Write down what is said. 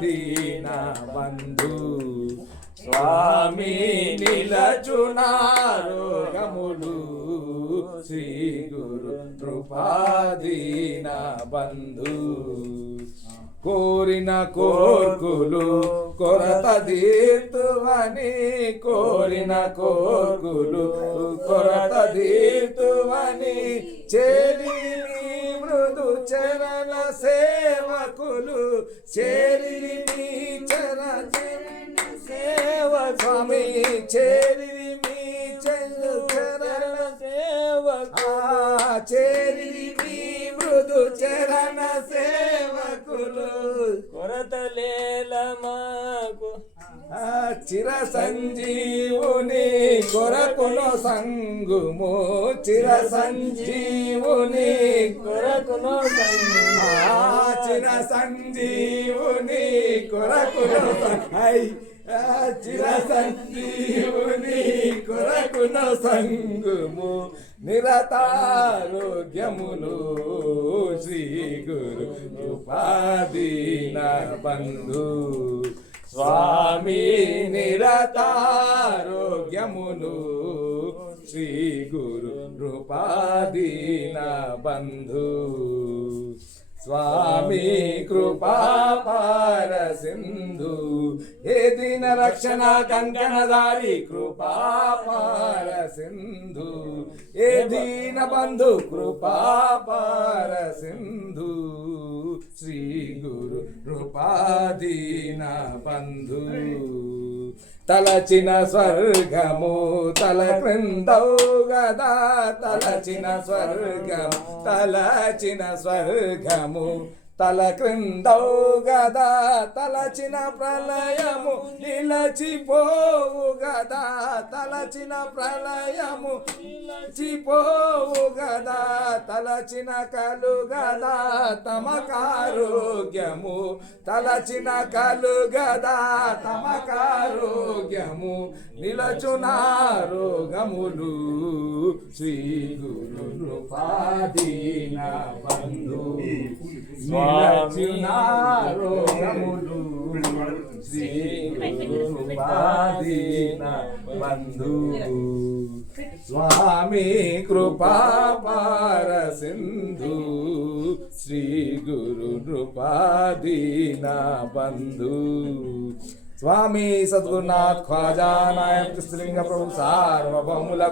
దీన బంధు స్వామి నిలచునారోగములు శ్రీ గురు కృపాదీన బంధు కోరిన కోర్కులు కొరత తీర్తువని కోరిన కోర్కులు కొరత తీర్తువని చేరి మృదు చరణ సేవకులు చేరి చరణ సేవ స్వామి చేరి చరణ సేవకు చేరి మృదు చరణ సేవకులు కొరతలేల మాకు చిర సంజీవుని కొరకును సంగుము చిర సంజీవుని కొరకును చిర సంజీవుని కొరకును చిర సంజీవుని కొరకును సంగుము నిరతారోగ్యములు శ్రీ గురు కృపాదీన బంధు స్వామి నిరతారోగ్యములు శ్రీ గురు కృపాదీన బంధు స్వామి కృపాపార సింధు హే దీన రక్షణ కంకణదారి కృపాపార సింధు హే దీన బంధు కృపాపార సింధు శ్రీ గురు కృపాదీన బంధు తలచిన స్వర్గము తల క్రిందవు గదా తలచిన స్వర్గము తల క్రిందవు గదా తలచిన ప్రళయము నిలచిపోవు గదా తలచిన ప్రళయము నిలచిపోవు గదా తలచిన కలుగదా తమకారోగ్యము తలచిన కలుగదా తమకారోగ్యము నిలచునారోగములు శ్రీ గురు కృపాదీన బంధు నిలచునారోగములు శ్రీ గురు కృపాదీన బంధు స్వామి కృపాపార సింధు శ్రీ గురు కృపాదీన బంధు స్వామి సద్గురునాథ్ ఖ్వాజా నాయక్ శ్రీలింగ ప్రభు సార్వభౌముల